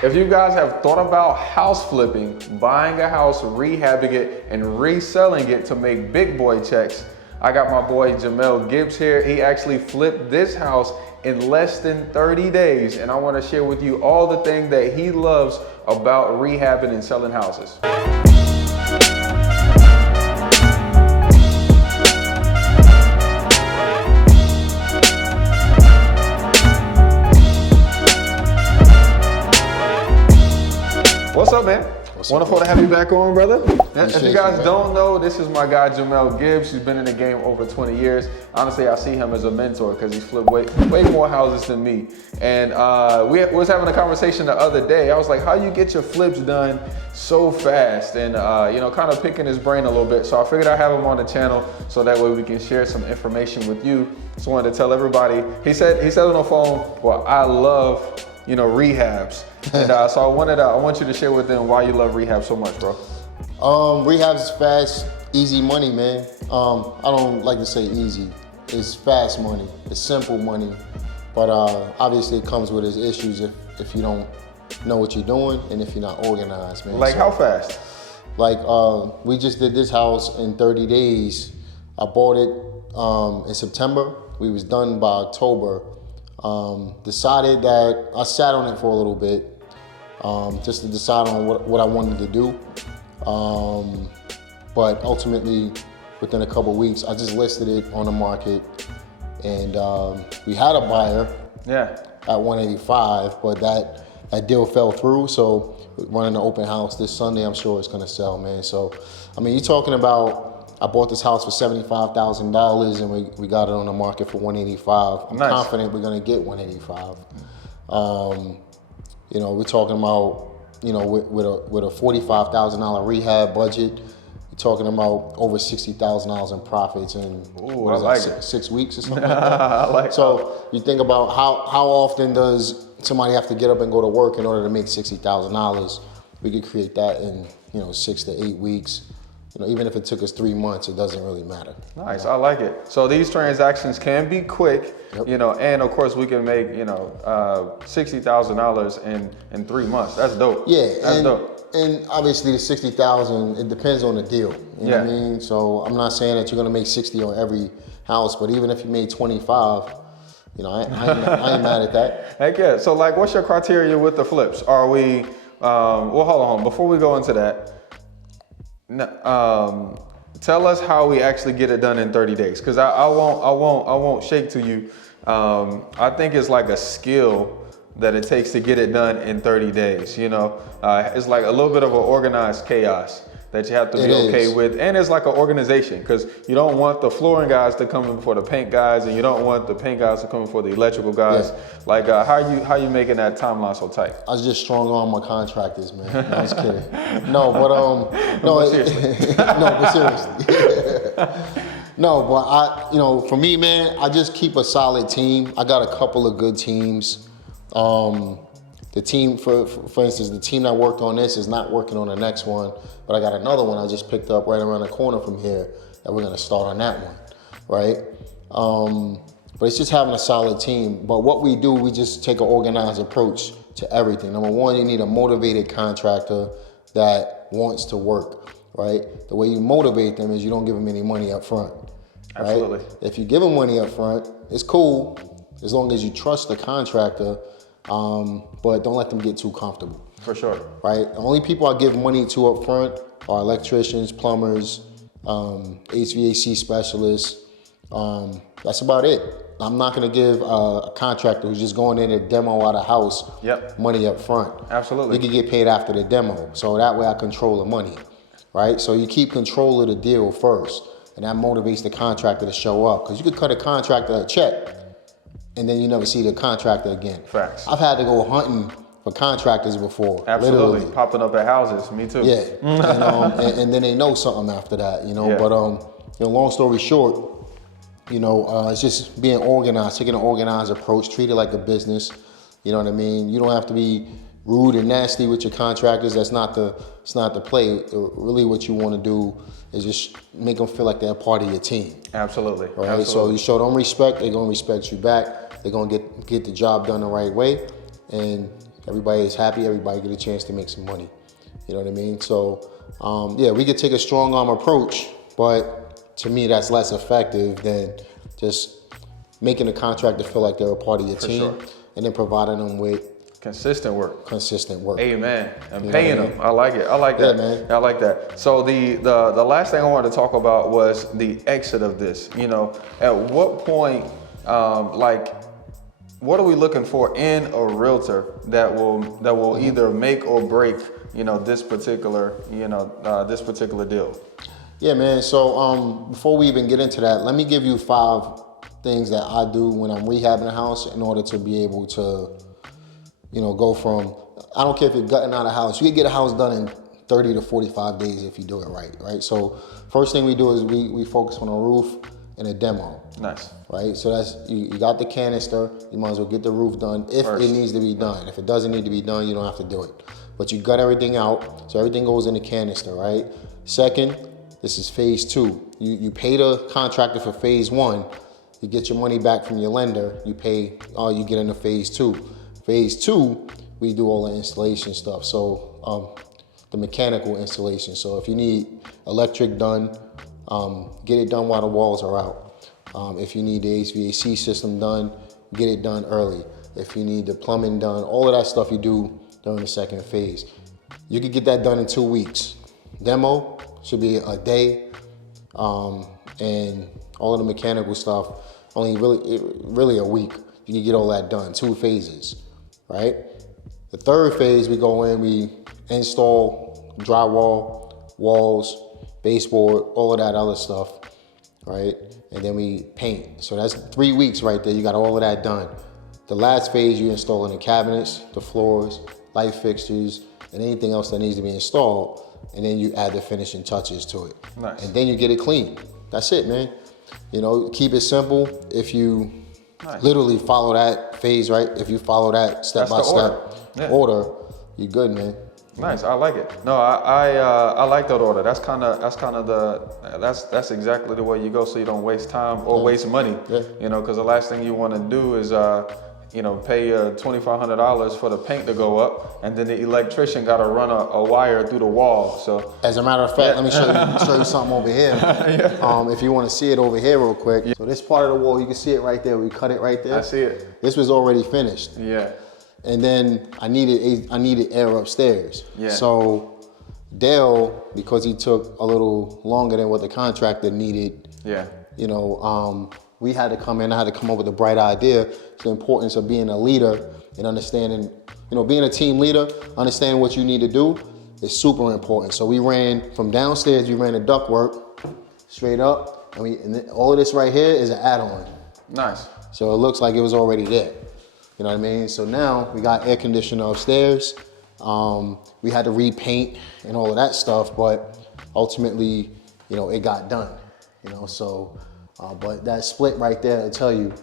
If you guys have thought about house flipping, buying a house, rehabbing it, and reselling it to make big boy checks, I got my boy Jamel Gibbs here. He actually flipped this house in less than 30 days, and I want to share with you all the things that he loves about rehabbing and selling houses. What's up, man? Wonderful to have you back on, brother. If you guys don't know, this is my guy Jamel Gibbs. He's been in the game over 20 years. Honestly, I see him as a mentor because he's flipped way more houses than me. And we was having a conversation the other day. I was like, how you get your flips done so fast? And kind of picking his brain a little bit. So I figured I'd have him on the channel so that way we can share some information with you. Just wanted to tell everybody. He said on the phone, well, I love rehabs. And so I want you to share with them why you love rehab so much, bro. Rehab's fast, easy money, man. I don't like to say easy. It's fast money. It's simple money. But obviously it comes with its issues if you don't know what you're doing and if you're not organized, man. Like how fast? Like we just did this house in 30 days. I bought it in September. We was done by October. Decided that I sat on it for a little bit, just to decide on what I wanted to do. But ultimately, within a couple of weeks, I just listed it on the market, and we had a buyer at 185, but that deal fell through. So running the open house this Sunday, I'm sure it's gonna sell, man. So, I mean, you're talking about, I bought this house for $75,000 and we got it on the market for $185. I'm confident we're gonna get $185. We're talking about, with a $45,000 rehab budget, you're talking about over $60,000 in profits in six weeks or something like that. I like so you think about how often does somebody have to get up and go to work in order to make $60,000? We could create that in 6 to 8 weeks. Even if it took us 3 months, it doesn't really matter. Nice, I like it. So these transactions can be quick, and of course we can make, $60,000 in 3 months. That's dope. Yeah, that's dope. And obviously the $60,000, it depends on the deal. You know what I mean? So I'm not saying that you're gonna make 60 on every house, but even if you made 25, I ain't mad at that. Heck yeah. So like, what's your criteria with the flips? Are we? Well, hold on. Before we go into that. Tell us how we actually get it done in 30 days, because I won't shake to you. I think it's like a skill that it takes to get it done in 30 days. It's like a little bit of an organized chaos that you have to be okay with, and it's like an organization, because you don't want the flooring guys to come in before the paint guys, and you don't want the paint guys to come in before the electrical guys. Yeah. Like how you making that timeline so tight? I was just strong arm my contractors, man. No, I was kidding. No, but but seriously. But seriously. No, but for me, man, I just keep a solid team. I got a couple of good teams. The team, for instance, the team that worked on this is not working on the next one, but I got another one I just picked up right around the corner from here that we're gonna start on that one, right? But it's just having a solid team. But what we do, we just take an organized approach to everything. Number one, you need a motivated contractor that wants to work, right? The way you motivate them is you don't give them any money up front, right? Absolutely. If you give them money up front, it's cool as long as you trust the contractor. But don't let them get too comfortable. For sure. Right? The only people I give money to up front are electricians, plumbers, HVAC specialists. That's about it. I'm not gonna give a contractor who's just going in to demo out a house money up front. Absolutely. They can get paid after the demo. So that way I control the money, right? So you keep control of the deal first, and that motivates the contractor to show up. Because you could cut a contractor a check, and then you never see the contractor again. Facts. I've had to go hunting for contractors before. Absolutely. Literally. Popping up at houses. Me too. Yeah. And then they know something after that, But long story short, it's just being organized, taking an organized approach, treat it like a business. You know what I mean? You don't have to be rude and nasty with your contractors. It's not the play. Really what you want to do is just make them feel like they're a part of your team. Absolutely. Right? Absolutely. So you show them respect, they're gonna respect you back. They're gonna get the job done the right way, and Everybody is happy. Everybody get a chance to make some money. You know what I mean? So, yeah, we could take a strong arm approach, but to me, that's less effective than just making a contractor feel like they're a part of your team, sure. and then providing them with consistent work. Amen. And paying them. I like it. I like that. Yeah, man. I like that. So the last thing I wanted to talk about was the exit of this. You know, at what point, what are we looking for in a realtor that will either make or break, you know, this particular deal? Yeah, man. So before we even get into that, let me give you 5 things that I do when I'm rehabbing a house in order to be able to, you know, go from, I don't care if you're gutting out a house, you can get a house done in 30 to 45 days if you do it right? So first thing we do is we focus on a roof and a demo. Nice. Right? So that's, you got the canister, you might as well get the roof done if First. it needs to be done. If it doesn't need to be done, you don't have to do it. But you gut everything out, so everything goes in the canister, right? Second, this is phase 2. You pay the contractor for phase 1, you get your money back from your lender, you get into phase 2. Phase 2, we do all the installation stuff. So the mechanical installation. So if you need electric done, get it done while the walls are out. If you need the HVAC system done, get it done early. If you need the plumbing done, all of that stuff you do during the second phase. You could get that done in 2 weeks. Demo should be a day, and all of the mechanical stuff, only really a week. You can get all that done, 2 phases, right? The third phase, we go in, we install drywall, walls, baseboard, all of that other stuff, right? And then we paint. So that's 3 weeks right there. You got all of that done. The last phase, you install in the cabinets, the floors, light fixtures, and anything else that needs to be installed. And then you add the finishing touches to it. Nice. And then you get it clean. That's it, man. You know, keep it simple. If you literally follow that phase, right? If you follow that step-by-step order, you're good, man. Nice, I like it. No, I like that order. That's exactly the way you go, so you don't waste time or waste money. Yeah. You know, because the last thing you want to do is pay $2,500 for the paint to go up, and then the electrician got to run a wire through the wall. So as a matter of fact, let me show you something over here. If you want to see it over here real quick. Yeah. So this part of the wall, you can see it right there. We cut it right there. I see it. This was already finished. Yeah. And then I needed air upstairs. Yeah. So Dale, because he took a little longer than what the contractor needed. Yeah. You know, we had to come in. I had to come up with a bright idea. The importance of being a leader and understanding, you know, being a team leader, understanding what you need to do is super important. So we ran from downstairs. We ran the ductwork straight up, and all of this right here is an add-on. Nice. So it looks like it was already there. You know what I mean? So now we got air conditioner upstairs. We had to repaint and all of that stuff, but ultimately, you know, it got done. You know, so, but that split right there will tell you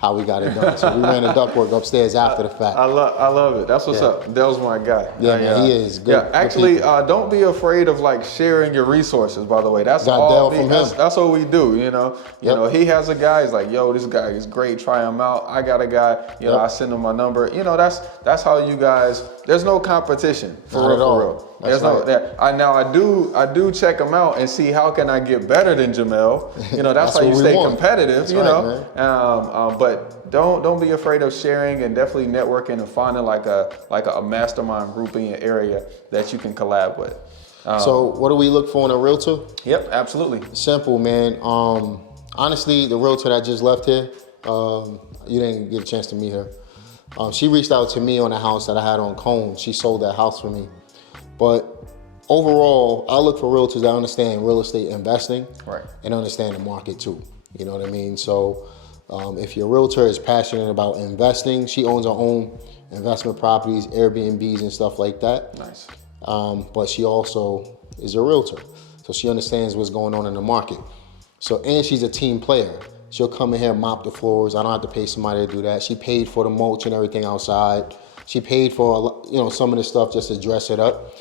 how we got it done. So we ran the ductwork upstairs after the fact. I love it. That's what's up. Dale's my guy. Yeah, man, he is. Good, yeah, actually, don't be afraid of like sharing your resources. By the way, that's what we do. You know, he has a guy. He's like, yo, this guy is great. Try him out. I got a guy. You know, I send him my number. You know, that's how you guys. There's no competition for real. There's no that. I do check him out and see how can I get better than Jamel. You know, that's how you stay competitive. You know, but don't be afraid of sharing and definitely networking and finding like a mastermind group in your area that you can collab with. So what do we look for in a realtor? Yep, absolutely. Simple, man. Honestly, the realtor that just left here, you didn't get a chance to meet her. She reached out to me on a house that I had on Cone. She sold that house for me. But overall, I look for realtors that understand real estate investing and understand the market too. You know what I mean? So if your realtor is passionate about investing, she owns her own investment properties, Airbnbs and stuff like that. Nice. But she also is a realtor. So she understands what's going on in the market. So, and she's a team player. She'll come in here and mop the floors. I don't have to pay somebody to do that. She paid for the mulch and everything outside. She paid for, you know, some of the stuff just to dress it up.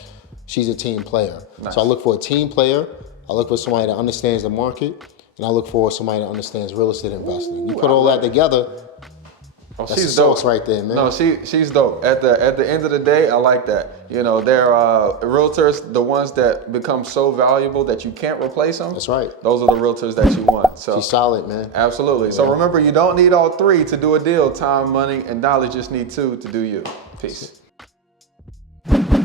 She's a team player. Nice. So I look for a team player. I look for somebody that understands the market. And I look for somebody that understands real estate investing. You put all that together, Oh, That's she's the sauce dope right there, man. No, she's dope. At the end of the day, I like that. You know, they're realtors, the ones that become so valuable that you can't replace them. That's right. Those are the realtors that you want. So She's solid, man. absolutely. So remember, you don't need all three to do a deal. Time, money, and knowledge just need two to do you. Peace.